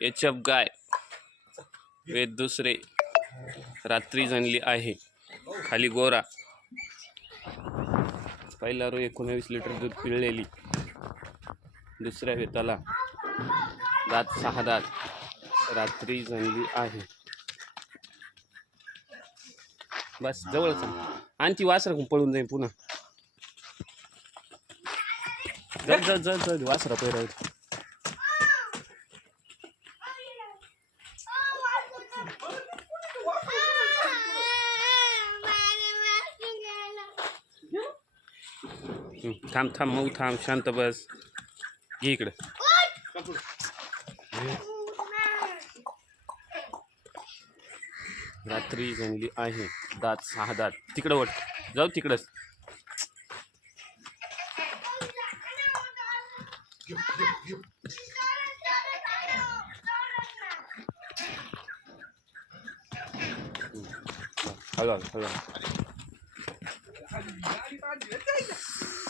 H F गाय वेद दुसरे रात्री जणली आहे खाली गोरा पहिला रो एकोणावीस लिटर दूध पिळलेली दुसऱ्या वेताला दात सहा दात रात्री जणली आहे बस जवळच आणखी आणि ती वासरा पळून जाईल पुन्हा जर जर जर जर वासरा पहिरा थांब थांब मऊ थांब शांत बस. घे इकडं. रात्री जणली आहे दात सहा दात. तिकडं वट जाऊ तिकडंच. Hello hello